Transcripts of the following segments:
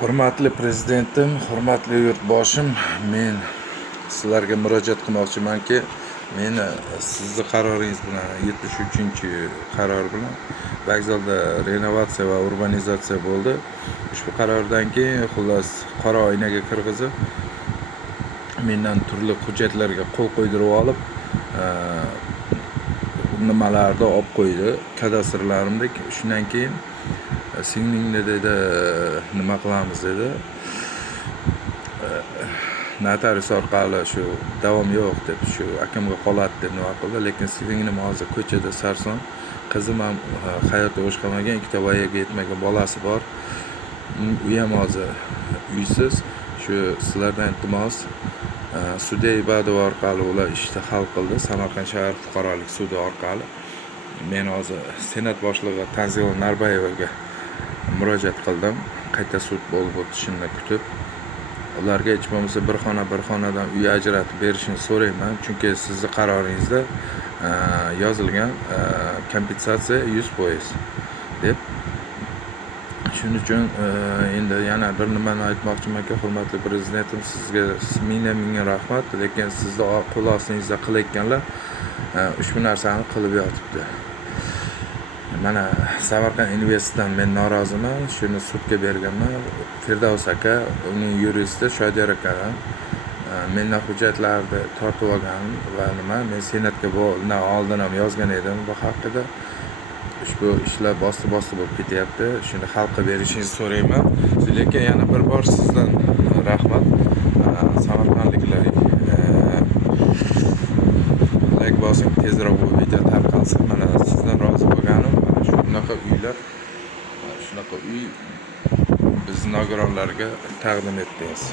Hurmatli prezidentim, hurmatli yurtboshim, men sizlarga murojaat qilmoqchimanki, meni sizni qaroringiz bilan 73-qaror bilan vokzalda renovatsiya va urbanizatsiya bo'ldi. Ushbu qarordan keyin xullas qora oynaga kirgizib, mendan turli hujjatlarga qo'l qo'ydirib olib, nimalarni olib qo'ydi, kadastrlarimdek. Shundan keyin singlingni dedi, nima qilamiz dedi. Notarius orqali shu davom yo'q deb, shu akamga qoladi deb nima qildi. Lekin singlim hozir ko'chada sarson, qizim ham hayotda o'sh qilmagan, ikkita voyaga yetmagan bolasi bor. U ham hozir uysiz. Shu sizlardan iltimos, sudya Ibadov orqali ular ishni hal qildi. Samarqand shahar fuqarolik sudi orqali. Men hozir senat boshlig'i Tanzila Narbayevaga murojaat qildim. Qayta sud bo'lib o'tishini kutib, ularga hech bo'lmasa bir xonadan uy ajratib berishini so'rayman. Chunki sizning qaroringizda yozilgan kompensatsiya 100% deb. Shuning uchun endi yana bir nimani aytmoqchimanki, hurmatli prezidentim, sizga ming rahmat. Lekin sizni qo'l ostingizda qilayotganlar ushbu narsani qilib yotibdi. Mana Samarqand Investdan men noroziman. Shuni sudga berganman. Firdavs aka, uning yuristi Shodiyor aka mendan hujjatlarni tortib olgan va men senatga bundan oldin ham yozgan edim bu haqida. Ushbu ishlar bosti bo'lib ketyapti. Shuni hal qilib berishingizni so'rayman. Lekin yana bir bor sizdan rahmat. Samarqandliklar like bosing, tezroq bu video tarqalsin. Mana sizdan rozi bo'lganim, mana shunaqa uylar, shunaqa uy biz nogironlarga taqdim etdingiz.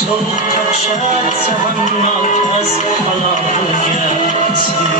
Soğuk taşar zaman az Allah'ı gelsin.